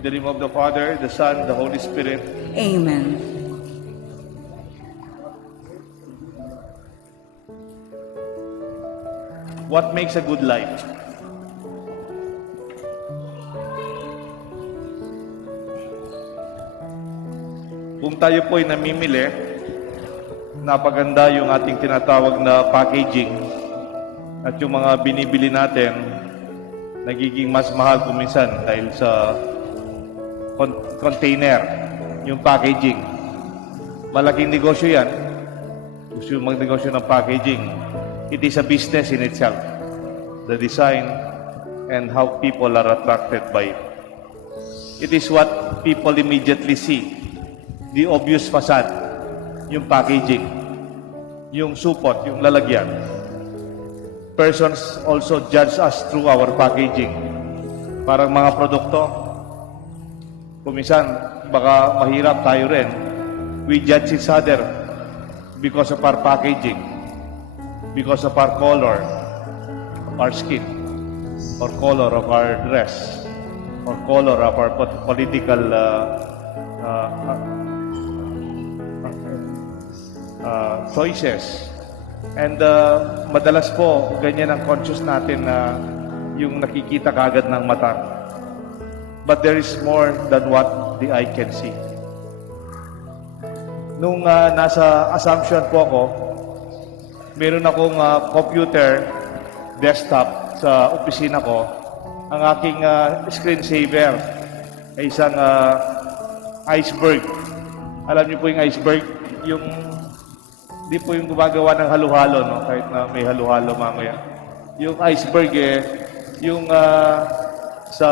In the name of the Father, the Son, the Holy Spirit. Amen. What makes a good life? Kung tayo po ay namimili, napaganda yung ating tinatawag na packaging at yung mga binibili natin nagiging mas mahal kuminsan dahil sa container, yung packaging. Malaking negosyo yan. Gusto yung magnegosyo ng packaging. It is a business in itself. The design and how people are attracted by it. It is what people immediately see. The obvious facade, yung packaging, yung supot, yung lalagyan. Persons also judge us through our packaging. Parang mga produkto, kuminsan, baka mahirap tayo rin. We judge each other because of our packaging, because of our color, of our skin, or color of our dress, or color of our political choices. And madalas po, ganyan ang conscious natin na yung nakikita kagad ng mata. But there is more than what the eye can see. Nung nasa Assumption po ako, meron akong computer desktop sa opisina ko. Ang aking screensaver ay isang iceberg. Alam niyo po yung iceberg? Yung di po yung gumagawa ng halo-halo, no? Kahit na may halo-halo mamaya. Yung iceberg yung sa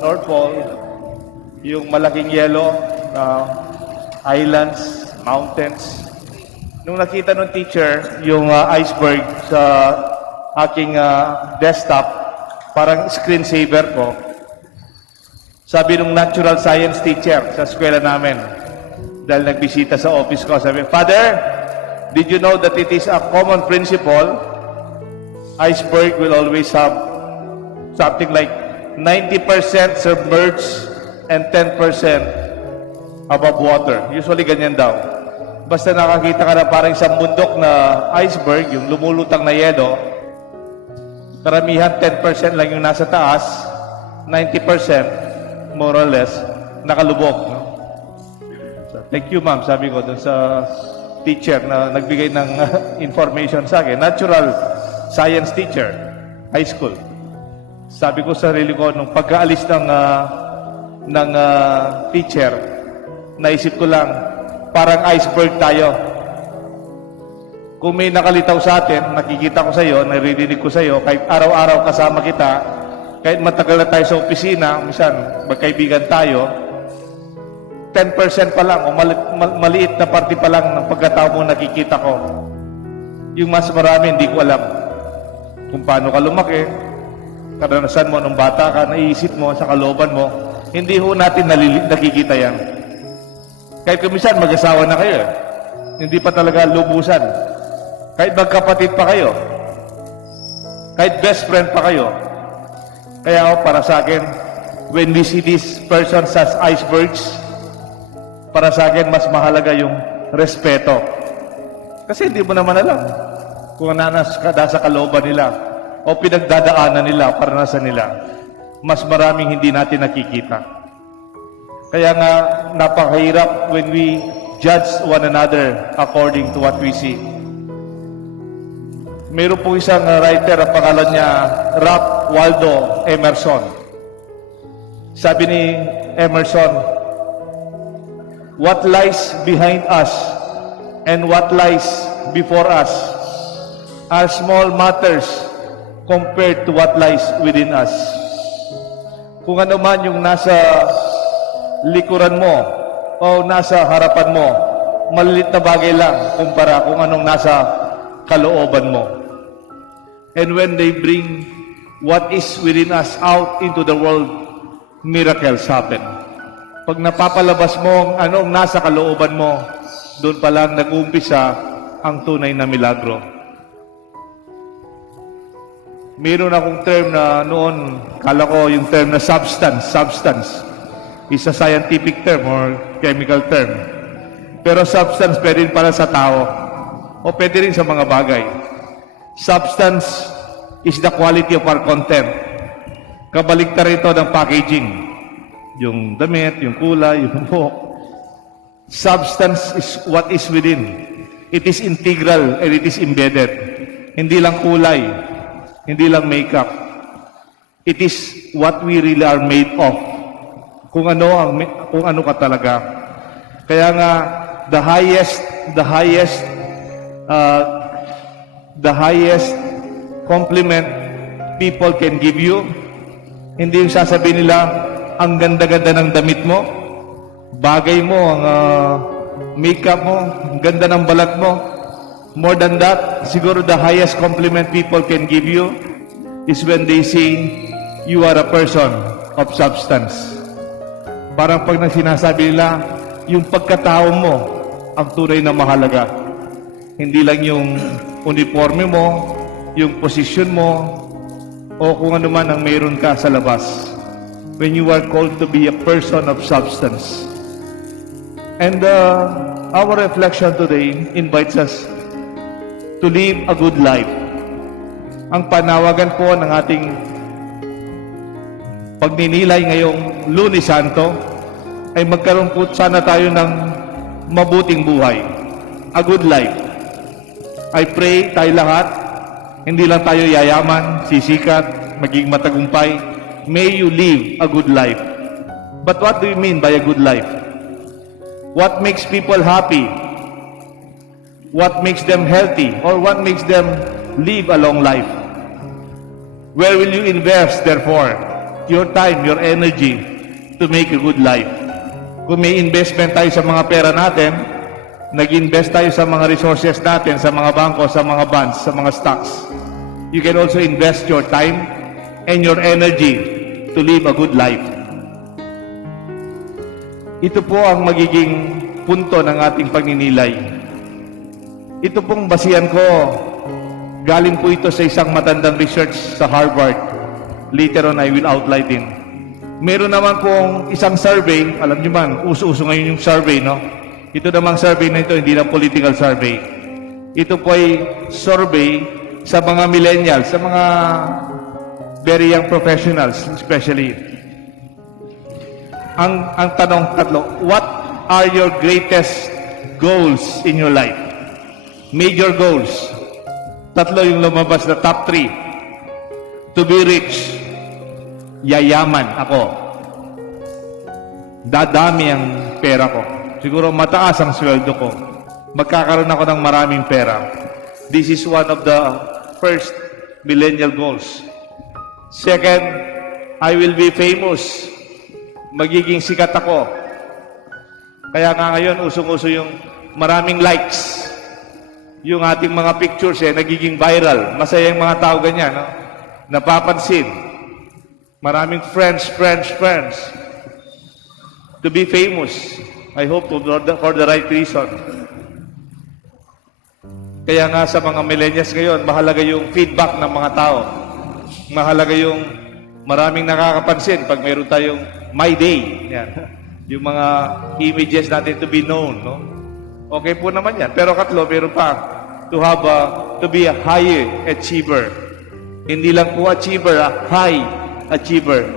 North Pole, yung malaking yellow na islands, mountains. Nung nakita ng teacher yung iceberg sa aking desktop, parang screensaver ko, sabi nung natural science teacher sa eskwela namin, dahil nagbisita sa office ko, sabi, Father, did you know that it is a common principle? Iceberg will always have something like 90% submerged and 10% above water. Usually ganyan daw. Basta nakakita ka na parang isang bundok na iceberg, yung lumulutang na yelo, karamihan 10% lang yung nasa taas, 90%, more or less, nakalubog. No? So, thank you, ma'am, sabi ko dun sa teacher na nagbigay ng information sa akin. Natural science teacher, high school. Sabi ko sa sarili ko, nung pagkaalis ng teacher, naisip ko lang, parang iceberg tayo. Kung may nakalitaw sa atin, nakikita ko sa iyo, naririnig ko sa iyo, kahit araw-araw kasama kita, kahit matagal na tayo sa opisina, minsan magkaibigan tayo, 10% pa lang o maliit na parte pa lang ng pagkatao mo nakikita ko. Yung mas marami, hindi ko alam kung paano ka lumaki, karanasan mo nung bata ka, naiisip mo sa kalooban mo, hindi ho natin nakikita yan. Kahit kumisan, mag-asawa na kayo. Hindi pa talaga lubusan. Kahit magkapatid pa kayo. Kahit best friend pa kayo. Kaya para sa akin, when we see these persons as icebergs, para sa akin, mas mahalaga yung respeto. Kasi hindi mo naman alam kung nasa kalooban nila o pinagdadaanan nila, paranasan nila. Mas maraming hindi natin nakikita. Kaya nga, napakahirap when we judge one another according to what we see. Mayroon po isang writer, ang pangalan niya, Ralph Waldo Emerson. Sabi ni Emerson, what lies behind us and what lies before us are small matters compared to what lies within us. Kung ano man yung nasa likuran mo o nasa harapan mo, malilit na bagay lang kumpara kung anong nasa kalooban mo. And when they bring what is within us out into the world, miracles happen. Pag napapalabas mo ang anong nasa kalooban mo, doon pa lang nag-uumpisa ang tunay na milagro. Meron akong term na noon, kala ko yung term na substance. is a scientific term or chemical term. Pero substance pwede rin para sa tao o pwede rin sa mga bagay. Substance is the quality of our content. Kabaligtad ito ng packaging. Yung damit, yung kulay, yung buhok. Substance is what is within. It is integral and it is embedded. Hindi lang kulay, hindi lang makeup. It is what we really are made of. Kung ano ka talaga. Kaya nga the highest compliment people can give you, hindi yung sasabihin nila, ang ganda-ganda ng damit mo, bagay mo, ang makeup mo, ang ganda ng balat mo. More than that, siguro the highest compliment people can give you is when they say, you are a person of substance. Parang pag sinasabi nila, yung pagkatao mo, ang tunay na mahalaga. Hindi lang yung uniforme mo, yung posisyon mo, o kung ano man ang mayroon ka sa labas. When you are called to be a person of substance. And our reflection today invites us to live a good life. Ang panawagan po ng ating pagninilay ngayong Lunes Santo ay magkaroon po sana tayo ng mabuting buhay. A good life. I pray tayo lahat, hindi lang tayo yayaman, sisikat, maging matagumpay. May you live a good life. But what do you mean by a good life? What makes people happy? What makes them healthy? Or what makes them live a long life? Where will you invest, therefore, your time, your energy to make a good life? Kung may investment tayo sa mga pera natin, nag-invest tayo sa mga resources natin, sa mga bangko, sa mga bonds, sa mga stocks, you can also invest your time and your energy to live a good life. Ito po ang magiging punto ng ating pagninilay. Ito pong basihan ko, galing po ito sa isang matandang research sa Harvard. Later on, I will outline din. Meron naman pong isang survey, alam niyo man, uso-uso ngayon yung survey, no? Ito namang survey na ito, hindi lang political survey. Ito po ay survey sa mga millennials, sa mga very young professionals, especially. Ang tanong tatlo, what are your greatest goals in your life? Major goals. Tatlo yung lumabas na top 3. To be rich. Yayaman ako. Dadami ang pera ko. Siguro mataas ang sweldo ko. Magkakaroon ako ng maraming pera. This is one of the first millennial goals. Second, I will be famous. Magiging sikat ako. Kaya nga ngayon, usong-uso yung maraming likes. Yung ating mga pictures nagiging viral. Masaya yung mga tao ganyan, no? Napapansin. Maraming friends. To be famous. I hope for the right reason. Kaya nga sa mga millennials ngayon, mahalaga yung feedback ng mga tao. Mahalaga yung maraming nakakapansin pag mayroon tayong my day. Yan. Yung mga images natin to be known. No? Okay po naman yan. Pero katlo, meron pa. To be a high achiever. Hindi lang po achiever, high achiever.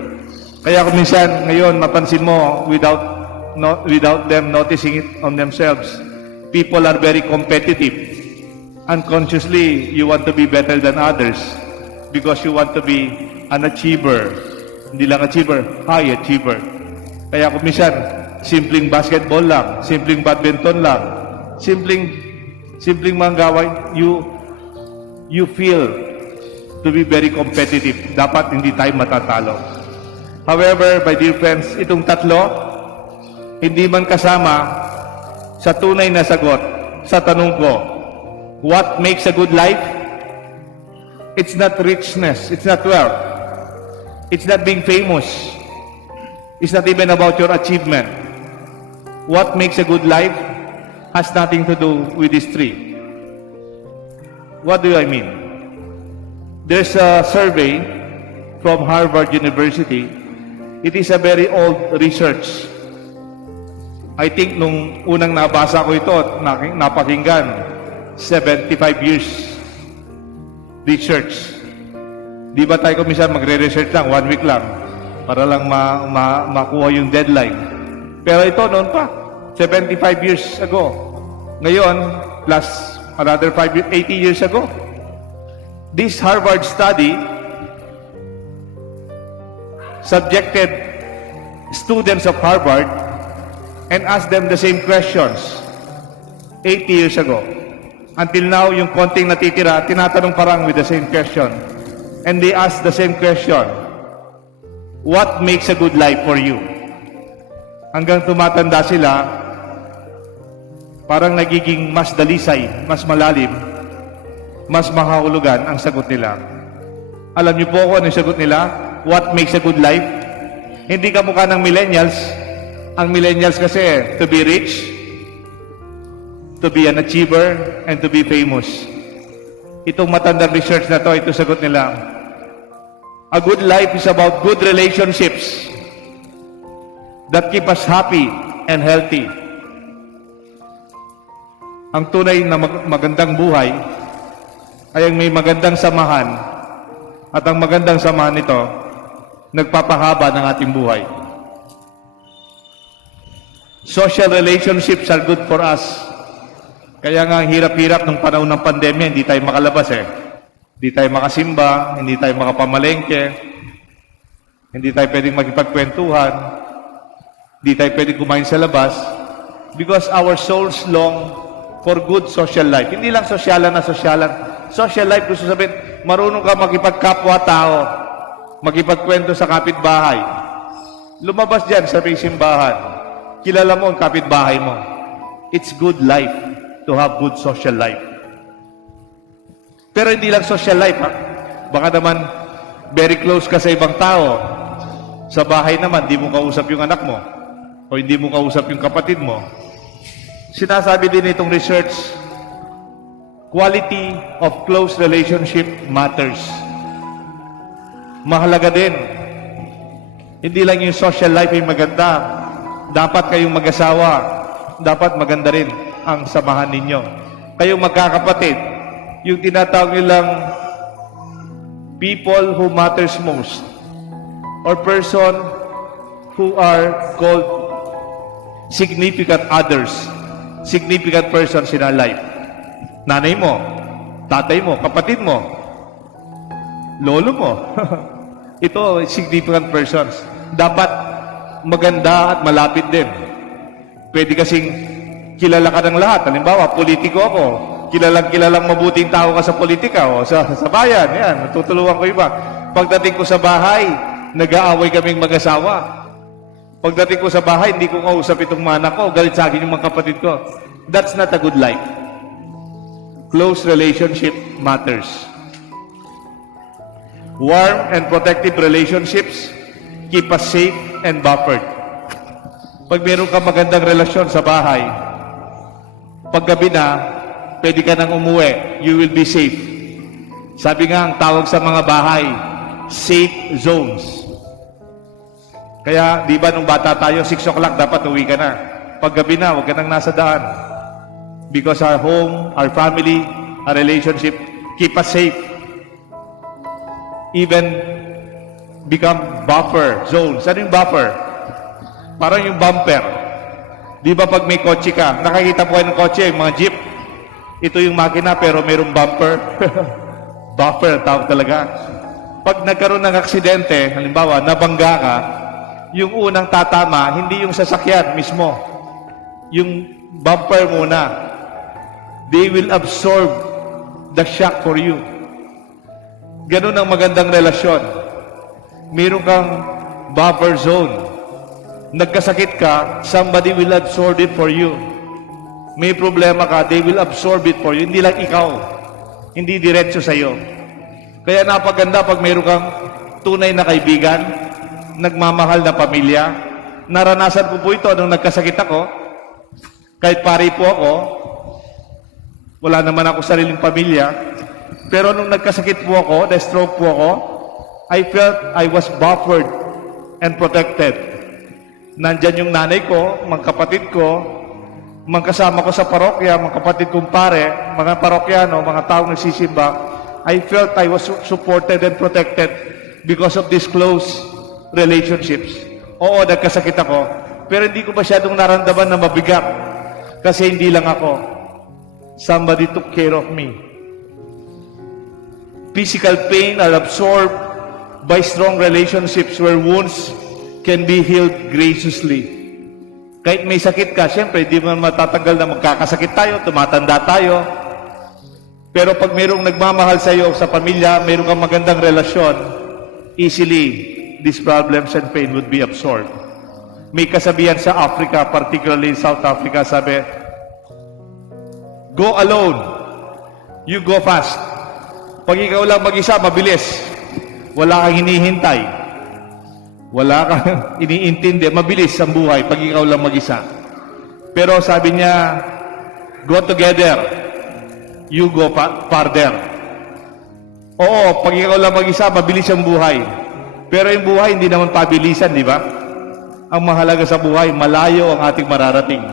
Kaya kung minsan, ngayon, mapansin mo, without them noticing it on themselves, people are very competitive. Unconsciously, you want to be better than others because you want to be an achiever. Hindi lang achiever, high achiever. Kaya kung minsan, simpleng basketball lang, simpleng badminton lang, simpleng mga gawain, you feel to be very competitive. Dapat hindi tayo matatalo. However, my dear friends, itong tatlo, hindi man kasama sa tunay na sagot sa tanong ko, what makes a good life? It's not richness. It's not wealth. It's not being famous. It's not even about your achievement. What makes a good life has nothing to do with these three. What do I mean? There's a survey from Harvard University It is a very old research. I think nung unang nabasa ko ito at napakinggan, 75 years research. Di ba tayo kumisan magre-research lang, 1 week lang, para lang makuha yung deadline. Pero ito noon pa, 75 years ago. Ngayon, plus another 80 years ago. This Harvard study subjected students of Harvard and asked them the same questions 80 years ago. Until now, yung konting natitira, tinatanong parang with the same question. And they asked the same question, what makes a good life for you? Hanggang tumatanda sila, parang nagiging mas dalisay, mas malalim, mas makahulugan ang sagot nila. Alam niyo po kung ano yung sagot nila? What makes a good life? Hindi kamukha ng millennials. Ang millennials kasi, to be rich, to be an achiever, and to be famous. Itong matandang research na to, ito sagot nila. A good life is about good relationships that keep us happy and healthy. Ang tunay na magandang buhay ay ang may magandang samahan, at ang magandang samahan nito nagpapahaba ng ating buhay. Social relationships are good for us. Kaya nga ang hirap-hirap nung panahon ng pandemya, hindi tayo makalabas Hindi tayo makasimba, hindi tayo makapamalengke, hindi tayo pwedeng magipagkwentuhan, hindi tayo pwedeng kumain sa labas, because our souls long for good social life. Hindi lang sosyalan na sosyalan. Social life, gusto sabihin, marunong ka makipagkapwa-tao, makipagkwento sa kapitbahay. Lumabas dyan sa may simbahan. Kilala mo ang kapitbahay mo. It's good life to have good social life. Pero hindi lang social life, ha? Baka naman very close ka sa ibang tao. Sa bahay naman, di mo kausap yung anak mo o hindi mo kausap yung kapatid mo. Sinasabi din itong research, quality of close relationship matters. Mahalaga din. Hindi lang yung social life ay maganda. Dapat kayong mag-asawa. Dapat maganda rin ang samahan ninyo. Kayong magkakapatid, yung tinatawag nilang people who matters most or person who are called significant others, significant persons in our life. Nanay mo, tatay mo, kapatid mo, lolo mo. Ito, significant persons. Dapat maganda at malapit din. Pwede kasing kilala ka ng lahat. Halimbawa, politiko ako. Kilalang mabuting tao ka sa politika o sa bayan. Yan, natutulungan ko iba. Pagdating ko sa bahay, nag-aaway kaming mag-asawa. Pagdating ko sa bahay, hindi ko kausap itong mana ko. Galit sa akin yung mga kapatid ko. That's not a good life. Close relationship matters. Warm and protective relationships keep us safe and buffered. Pag meron ka magandang relasyon sa bahay, paggabi na, pwede ka nang umuwi, you will be safe. Sabi nga, ang tawag sa mga bahay, safe zones. Kaya, di ba nung bata tayo, 6 o'clock dapat uwi ka na. Paggabi na, huwag ka nang nasa daan. Because our home, our family, our relationship, keep us safe. Even become buffer zones. Ano yung buffer? Parang yung bumper. Di ba pag may kotse ka, nakakita po kayo ng kotse, yung mga jeep, ito yung makina pero mayroong bumper. Buffer, tawag talaga. Pag nagkaroon ng aksidente, halimbawa, nabangga ka, yung unang tatama, hindi yung sasakyan mismo. Yung bumper muna. They will absorb the shock for you. Ganun ang magandang relasyon. Meron kang buffer zone. Nagkasakit ka, somebody will absorb it for you. May problema ka, they will absorb it for you. Hindi lang ikaw. Hindi diretso sa'yo. Kaya napaganda pag meron kang tunay na kaibigan, nagmamahal na pamilya. Naranasan ko po ito nung nagkasakit ako. Kahit pari po ako, wala naman ako sariling pamilya. Pero nung nagkasakit po ako, na-stroke po ako, I felt I was buffered and protected. Nandyan yung nanay ko, mga kapatid ko, mga kasama ko sa parokya, mga kapatid kong pare, mga parokyano, mga taong nagsisimba. I felt I was supported and protected because of these close relationships. Oo, nagkasakit ako, pero hindi ko masyadong naramdaman na mabigat kasi hindi lang ako. Somebody took care of me. Physical pain are absorbed by strong relationships where wounds can be healed graciously. Kahit may sakit ka, siyempre, di mo matatanggal na magkakasakit tayo, tumatanda tayo. Pero pag mayroong nagmamahal sa iyo sa pamilya, mayroong kang magandang relasyon, easily, these problems and pain would be absorbed. May kasabihan sa Africa, particularly in South Africa, sabi, go alone, you go fast. Pag ikaw lang mag-isa, mabilis. Wala kang hinihintay. Wala kang iniintindi. Mabilis ang buhay pag ikaw lang mag-isa. Pero sabi niya, go together, you go farther. Oo, pag ikaw lang mag-isa, mabilis ang buhay. Pero yung buhay, hindi naman pabilisan, di ba? Ang mahalaga sa buhay, malayo ang ating mararating.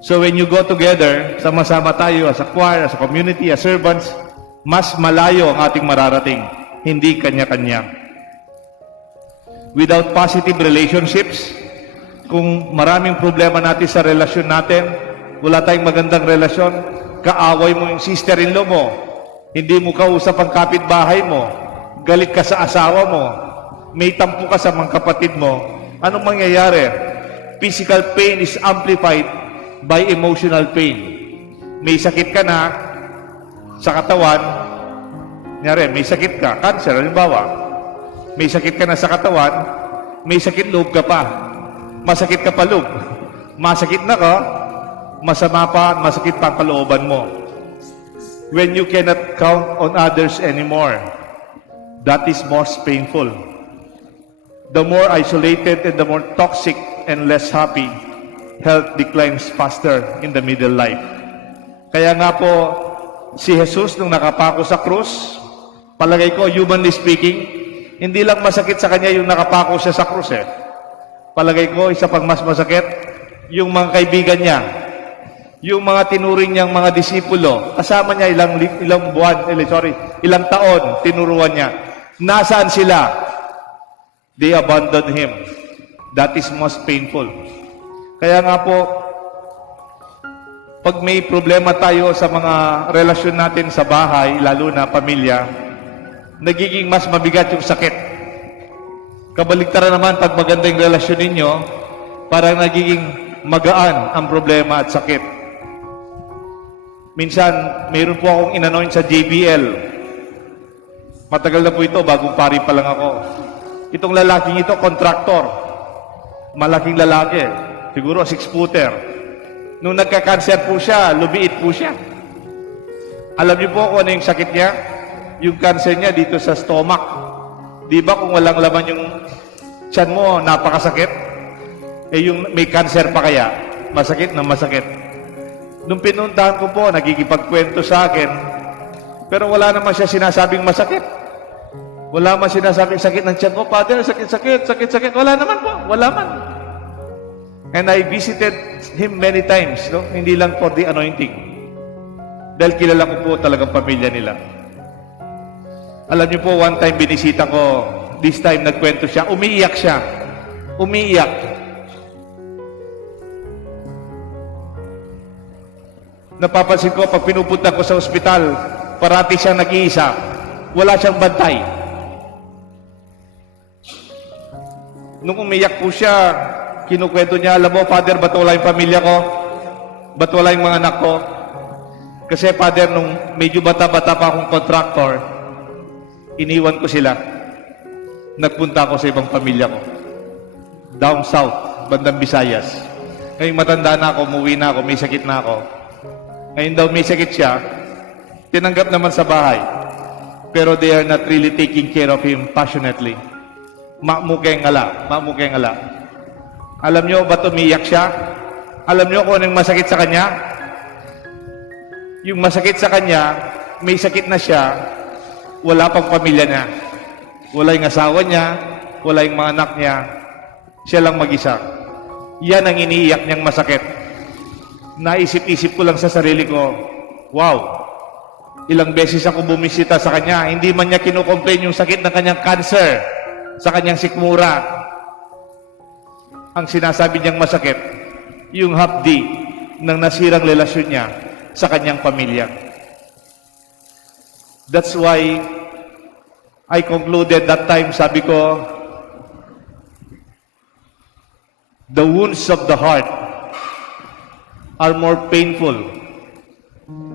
So when you go together, sama-sama tayo as a choir, as a community, as servants, mas malayo ang ating mararating. Hindi kanya-kanya. Without positive relationships, kung maraming problema natin sa relasyon natin, wala tayong magandang relasyon, kaaway mo yung sister-in-law mo, hindi mo kausap ang kapitbahay mo, galit ka sa asawa mo, may tampo ka sa mga kapatid mo, anong mangyayari? Physical pain is amplified by emotional pain. May sakit ka na sa katawan, may sakit ka, cancer, halimbawa, may sakit ka na sa katawan, may sakit loob ka pa. Masakit ka pa loob. Masakit na ka, masama pa, masakit pa ang kalooban mo. When you cannot count on others anymore, that is most painful. The more isolated and the more toxic and less happy, health declines faster in the middle life. Kaya nga po, si Jesus nung nakapako sa krus, palagay ko, humanly speaking, hindi lang masakit sa kanya yung nakapako siya sa krus eh. Palagay ko, isa pang mas masakit, yung mga kaibigan niya, yung mga tinuring niyang mga disipulo, kasama niya ilang taon, tinuruan niya. Nasaan sila? They abandoned him. That is most painful. Kaya nga po, pag may problema tayo sa mga relasyon natin sa bahay, lalo na pamilya, nagiging mas mabigat yung sakit. Kabaligtaran naman, pag maganda yung relasyon ninyo, parang nagiging magaan ang problema at sakit. Minsan, mayroon po akong inanoint sa JBL. Matagal na po ito, bagong pari pa lang ako. Itong lalaking ito, contractor. Malaking lalaki. Siguro 6-footer. Nung nagka-cancer po siya, lumiit po siya. Alam niyo po kung ano yung sakit niya? Yung cancer niya dito sa stomach. Di ba kung walang laman yung tiyan mo, napakasakit? Eh yung may cancer pa kaya, masakit na masakit. Nung pinuntahan ko po, nagkikipagkwento sa akin, pero wala naman siya sinasabing masakit. Wala man sinasabing sakit ng tiyan ko, Father, sakit. Wala naman po, wala man. And I visited him many times, no? Hindi lang for the anointing. Dahil kilala ko po talagang pamilya nila. Alam niyo po, one time binisita ko, this time nagkwento siya, umiiyak siya. Umiiyak. Napapansin ko, pag pinupunta ko sa ospital, parati siyang nag-iisa. Wala siyang bantay. Nung umiyak po siya, kinukwento niya, alam mo, Father, ba't wala yung pamilya ko? Ba't wala yung mga anak ko? Kasi, Father, nung medyo bata-bata pa akong contractor, iniwan ko sila. Nagpunta ako sa ibang pamilya ko. Down south, bandang Visayas. Ngayon matanda na ako, umuwi na ako, may sakit na ako. Ngayon daw may sakit siya, tinanggap naman sa bahay. Pero they are not really taking care of him passionately. Mamukeng ala. Alam niyo ba't umiyak siya? Alam niyo kung anong masakit sa kanya? Yung masakit sa kanya, may sakit na siya, wala pang pamilya niya. Wala yung asawa niya, wala yung mga anak niya, Siya lang mag-isa. Yan ang iniiyak niyang masakit. Naisip-isip ko lang sa sarili ko, wow, ilang beses ako bumisita sa kanya, hindi man niya kinukomplain yung sakit ng kanyang cancer, sa kanyang sikmura. Ang sinasabi niyang masakit, yung hapdi ng nasirang relasyon niya sa kanyang pamilya. That's why I concluded that time, sabi ko, the wounds of the heart are more painful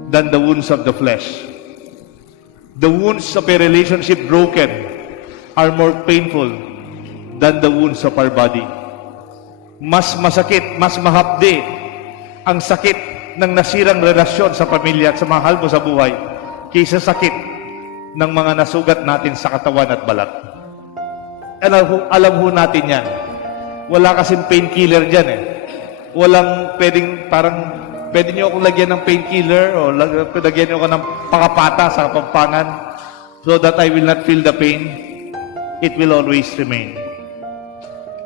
than the wounds of the flesh. The wounds of a relationship broken are more painful than the wounds of our body. Mas masakit, mas mahapdi ang sakit ng nasirang relasyon sa pamilya at sa mahal mo sa buhay kaysa sakit ng mga nasugat natin sa katawan at balat. Alam ho natin yan. Wala kasing painkiller dyan eh. Walang pwedeng pwede nyo akong lagyan ng painkiller o lagyan nyo ako ng pakapata sa kapampangan so that I will not feel the pain. It will always remain.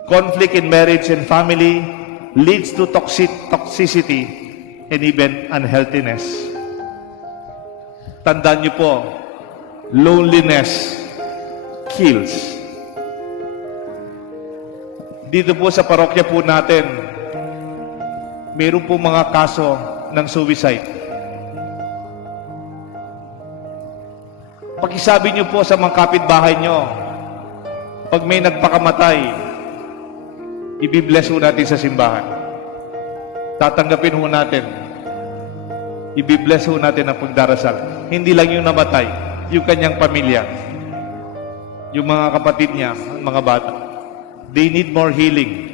Conflict in marriage and family leads to toxicity and even unhealthiness. Tandaan nyo po, loneliness kills. Dito po sa parokya po natin, mayroon po mga kaso ng suicide. Pakisabi nyo po sa mga kapitbahay nyo, pag may nagpakamatay, ibibless ho natin sa simbahan. Tatanggapin ho natin. Ibibless ho natin ang pagdarasal. Hindi lang yung namatay, yung kanyang pamilya, yung mga kapatid niya, mga bata. They need more healing.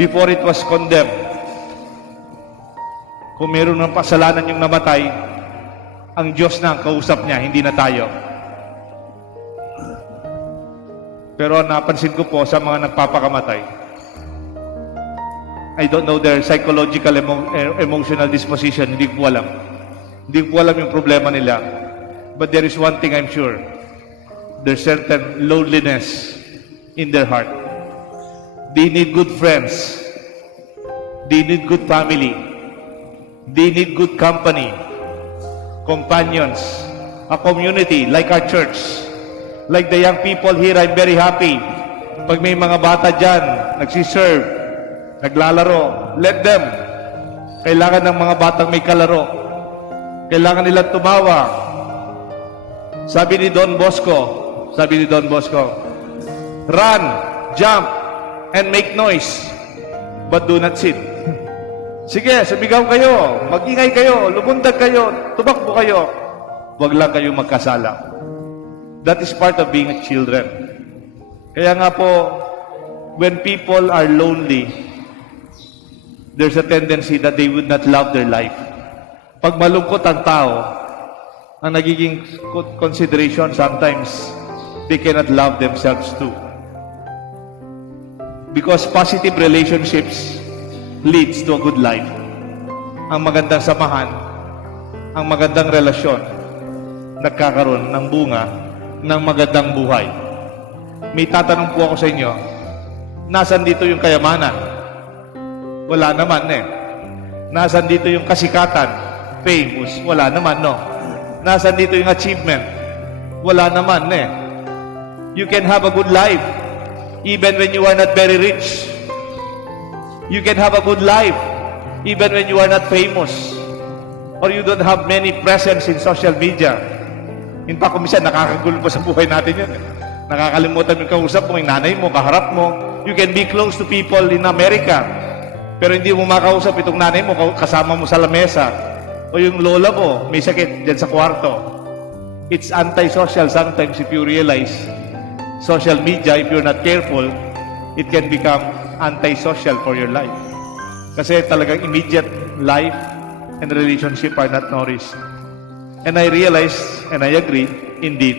Before it was condemned, kung meron ng kasalanan yung namatay, ang Diyos na ang kausap niya, hindi na tayo. Pero napansin ko po sa mga nagpapakamatay, I don't know their psychological, emotional disposition, hindi ko alam. Hindi ko alam yung problema nila. But there is one thing I'm sure. There's certain loneliness in their heart. They need good friends. They need good family. They need good company, companions, a community like our church. Like the young people here, I'm very happy. Pag may mga bata dyan, nagsiserve, naglalaro, let them. Kailangan ng mga batang may kalaro. Kailangan nilang tumawa. Sabi ni Don Bosco, run, jump, and make noise, but do not sit. Sige, sumigaw kayo, magingay kayo, lumundag kayo, tumakbo kayo. Huwag lang kayo magkasala. That is part of being a children. Kaya nga po, when people are lonely, there's a tendency that they would not love their life. Pag malungkot ang tao, ang nagiging consideration sometimes, they cannot love themselves too. Because positive relationships leads to a good life. Ang magandang samahan, ang magandang relasyon, nagkakaroon ng bunga ng magandang buhay. May tatanong po ako sa inyo, nasan dito yung kayamanan? Wala naman eh. Nasan dito yung kasikatan? Famous? Wala naman, no? Nasan dito yung achievement? Wala naman eh. You can have a good life even when you are not very rich. You can have a good life even when you are not famous or you don't have many presence in social media. In fact, kumisan, nakakagulo pa sa buhay natin yun. Nakakalimutan yung kausap mo, yung nanay mo, kaharap mo. You can be close to people in America, pero hindi mo makausap itong nanay mo, kasama mo sa lamesa. O yung lola mo, may sakit dyan sa kwarto. It's antisocial sometimes if you realize. Social media, if you're not careful, it can become antisocial for your life. Kasi talagang immediate life and relationship are not nourished. And I realize, and I agree, indeed,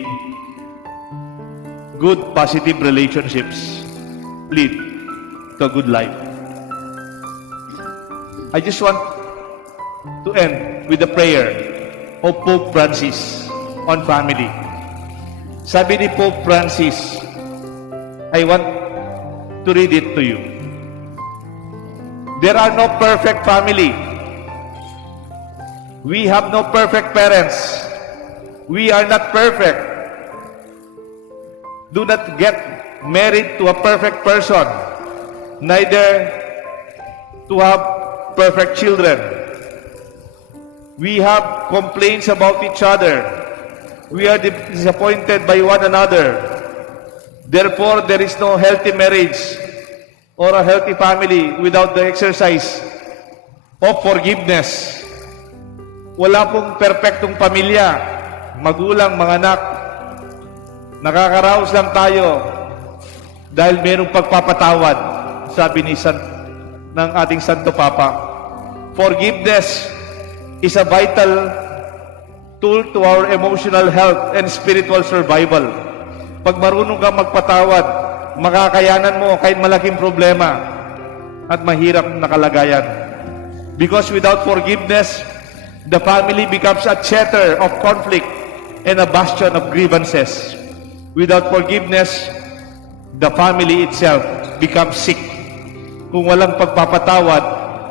good positive relationships lead to a good life. I just want to end with a prayer of Pope Francis on family. Sabi ni Pope Francis, I want to read it to you. There are no perfect family. We have no perfect parents. We are not perfect. Do not get married to a perfect person, neither to have perfect children. We have complaints about each other. We are disappointed by one another. Therefore, there is no healthy marriage or a healthy family without the exercise of forgiveness. Wala pong perpektong pamilya, magulang, mga anak. Nakakaraos lang tayo dahil mayroong pagpapatawad, sabi ng ating Santo Papa. Forgiveness is a vital tool to our emotional health and spiritual survival. Pag marunong kang magpatawad, makakayanan mo kahit malaking problema at mahirap na kalagayan. Because without forgiveness, the family becomes a theater of conflict and a bastion of grievances. Without forgiveness, the family itself becomes sick. Kung walang pagpapatawad,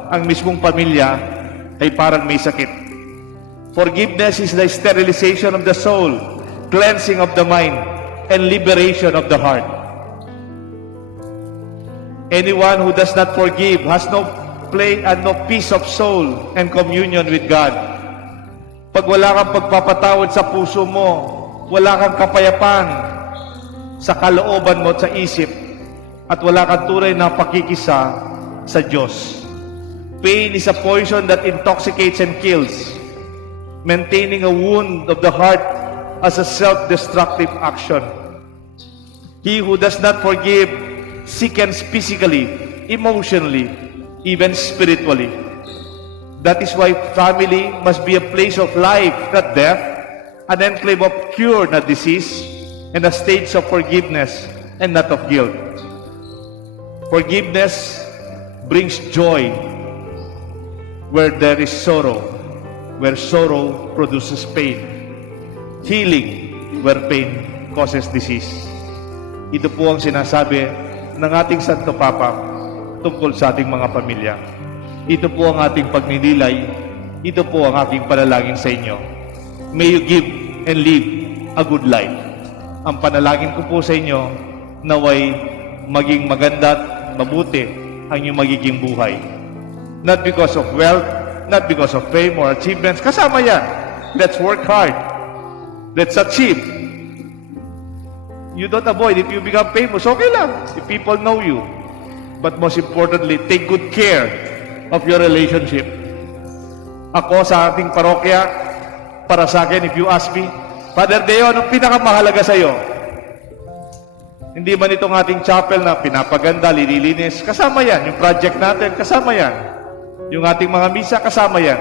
ang mismong pamilya ay parang may sakit. Forgiveness is the sterilization of the soul, cleansing of the mind, and liberation of the heart. Anyone who does not forgive has no play and no peace of soul and communion with God. Pag wala kang pagpapatawad sa puso mo, wala kang kapayapaan sa kalooban mo at sa isip, at wala kang tunay na pakikisa sa Diyos. Pain is a poison that intoxicates and kills, maintaining a wound of the heart as a self-destructive action. He who does not forgive sickens physically, emotionally, even spiritually. That is why family must be a place of life, not death, an enclave of cure, not disease, and a stage of forgiveness and not of guilt. Forgiveness brings joy where there is sorrow, where sorrow produces pain. Healing where pain causes disease. Ito po ang sinasabi ng ating Santo Papa tungkol sa ating mga pamilya. Ito po ang ating pagninilay. Ito po ang aking panalangin sa inyo. May you give and live a good life. Ang panalangin ko po sa inyo, naway maging maganda at mabuti ang inyong magiging buhay. Not because of wealth, not because of fame or achievements. Kasama yan. Let's work hard. Let's achieve. You don't avoid. If you become famous, okay lang. If people know you. But most importantly, take good care of your relationship. Ako sa ating parokya, para sa akin, if you ask me, Father Deo, anong pinakamahalaga sa iyo? Hindi man itong ating chapel na pinapaganda, lililinis, kasama yan. Yung project natin, kasama yan. Yung ating mga misa, kasama yan.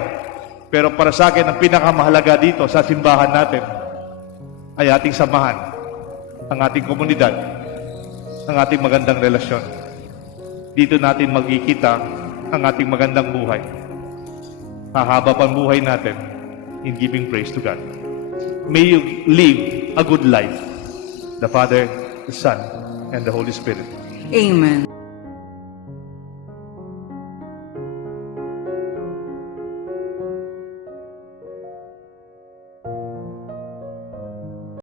Pero para sa akin, ang pinakamahalaga dito sa simbahan natin ay ating samahan, ang ating komunidad, ang ating magandang relasyon. Dito natin magkikita ang ating magandang buhay. Hahaba pang buhay natin in giving praise to God. May you live a good life. The Father, the Son, and the Holy Spirit. Amen.